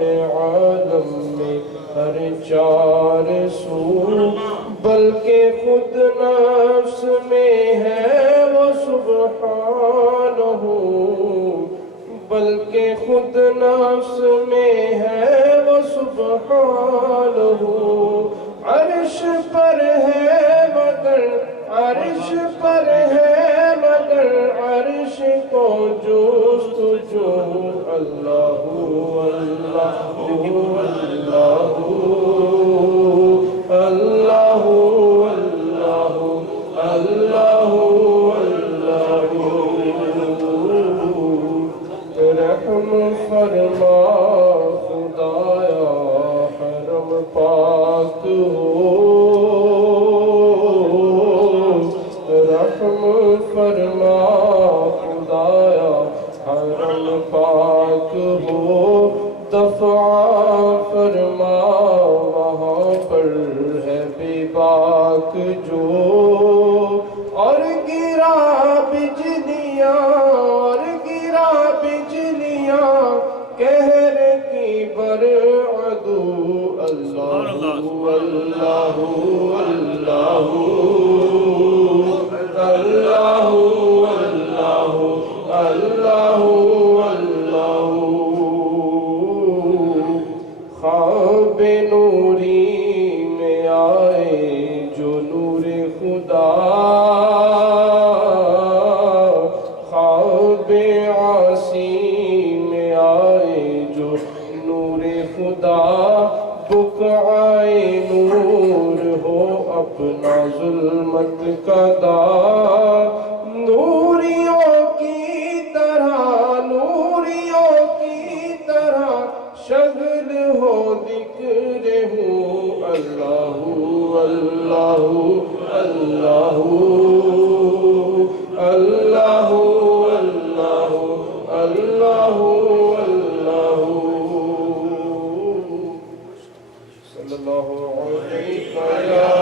ہے عالم میں ہر چار سو، بلکہ خود نفس میں ہے وہ سبحانہ، بلکہ خود نفس میں ہے وہ سبحانہ، عرش پر ہے مگر عرش پر ہے مگر عرش کو جستجو، اللہ اللہ اللہ اللہ اللہ اللہ رحم فرما خدایا حرم پاک ہو، رحم فرما خدایا حرم پاک ہو، دفع فرما وہاں پر ہے بے باک جو، اور گرا بجلیاں اور گرا بجلیاں قہر کی برعدو، اللہ اللہ اللہ اللہ اللہ اللہ، خواب نوری میں آئے جو نور خدا، خواب عاصی میں آئے جو نور خدا، بقعۂ نور ہو اپنا ظلمت کا دا، نوریوں کی طرح نوریوں کی طرح شغل ہو ذکر ہوں، اللہ اللہ اللہ اللہ اللہ اللہ اللہ، صلی اللہ علیہ یا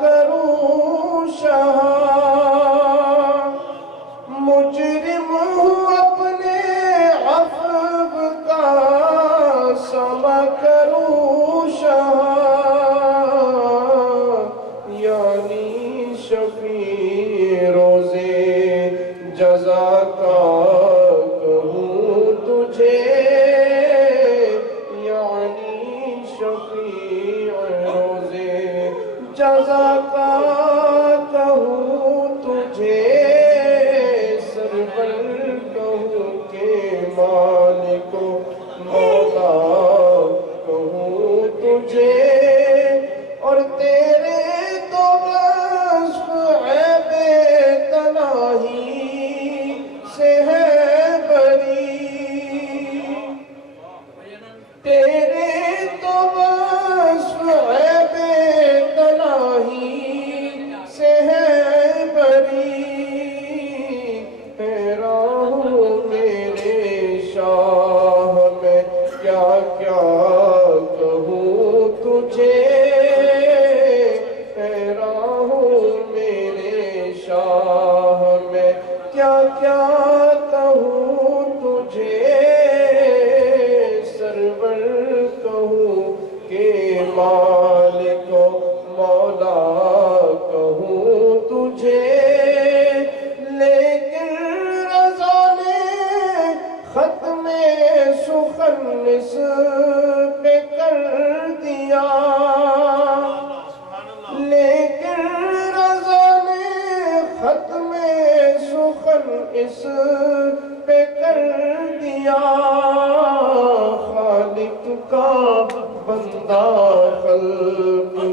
کروں شہادت جزا کا کہوں تجھے سرور کہوں کہ مالک و مولا کہوں تجھے اور تیرے تو وصف عیب تناہی سے ہے بری تیرے تو وصف عیب تناہی سے ہے بری حیران ہوں میرے شاہ میں کیا کیا کہوں تجھے حیران ہوں میرے شاہ میں کیا کیا کہوں تجھے سرور کہوں کہ مالک و مولا کہوں تجھے لیکن رضا نے ختم سخن اس پہ کر دیا لیکن رضا نے ختم سخن اس پہ کر دیا خالق کا بندہ خلق